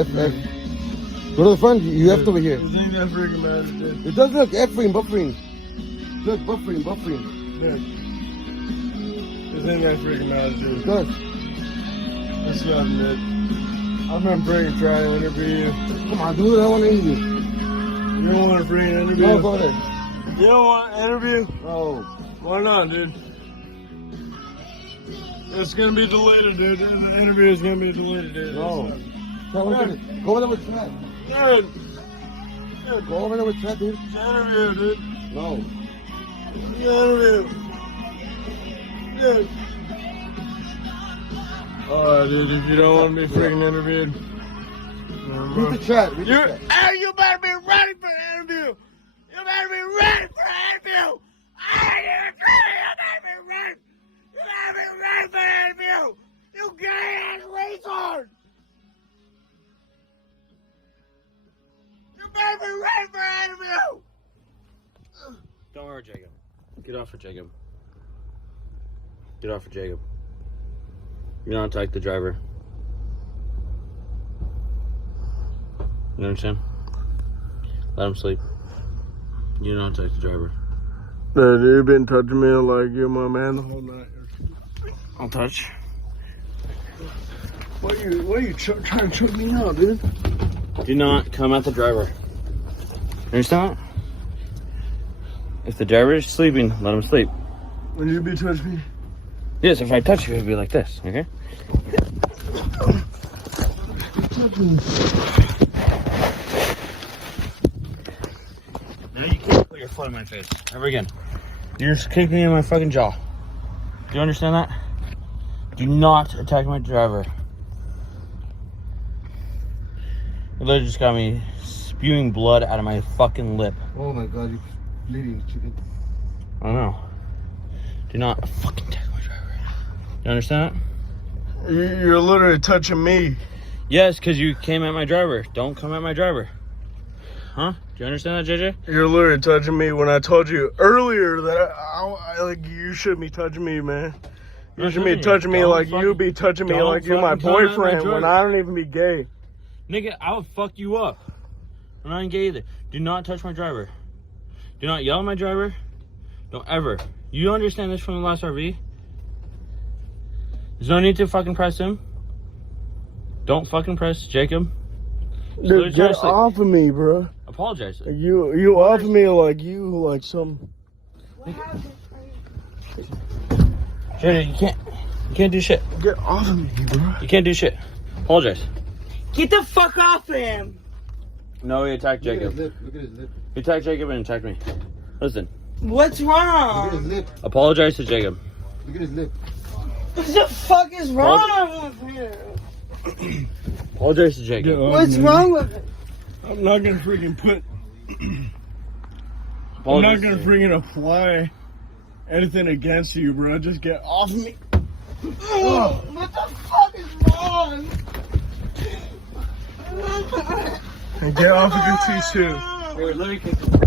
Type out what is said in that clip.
F. Go to the front. You left over here. This ain't that freaking matter, dude. It does look buffering. Look, buffering. Dude. This ain't that freaking matter, dude. It does. That's nothing, dude. I'm not freaking trying to interview you. Come on, dude. I want to interview. You don't want to freaking interview? No, go ahead. You don't want to interview? No. Why not, dude? It's gonna be deleted, dude. The interview is gonna be deleted, dude. No. Go over there with Chad. Dude. Go over there with Chad, dude. It's an interview, dude. No. It's an interview. Dude. Alright, dude, if you don't want to be freaking interviewed. Read the chat. Hey, you better be ready for the interview. You better be ready for the interview. You better be ready. You better be ready for the interview. You gay ass retard. You better be ready for the interview. Don't worry, Jacob. Get off for Jacob. Get off for Jacob. You don't attack the driver. You understand? Let him sleep. You don't attack the driver. Dude, you've been touching me like you're my man the whole night. I'll touch. Why are you trying to choke me out, dude? Do not come at the driver. Understand? If the driver is sleeping, let him sleep. When you be touching me? Yes, if I touch you, it'll be like this, okay? Now you can't put your foot in my face. Ever again. You're just kicking me in my fucking jaw. Do you understand that? Do not attack my driver. You literally just got me spewing blood out of my fucking lip. Oh my god, you're bleeding, chicken. I don't know. Do not fucking attack my driver. You understand that? You're literally touching me. Yes, because you came at my driver. Don't come at my driver. Huh? Do you understand that, JJ? You're literally touching me when I told you earlier that I like you shouldn't be touching me, man. You should be touching me like you be touching me like you're my boyfriend when I don't even be gay. Nigga, I would fuck you up. I'm not gay either. Do not touch my driver. Do not yell at my driver. Don't ever. You understand this from the last RV? There's no need to fucking press him. Don't fucking press Jacob. Dude, get off of me, bro. Apologize. You off of me like you like some. JJ, you can't do shit. Get off of me, bro. You can't do shit. Apologize. Get the fuck off of him! No, he attacked Jacob. Look at his lip. He attacked Jacob and attacked me. Listen. What's Look at his wrong? lip. Apologize to Jacob. Look at his lip. What the fuck is wrong with him? Apologize to Jacob. What's wrong with him? I'm not gonna freaking put. I'm Apologize not gonna to- freaking apply anything against you, bro. Just get off of me. What the fuck is wrong? And get off of your T2. Here, let me kick him.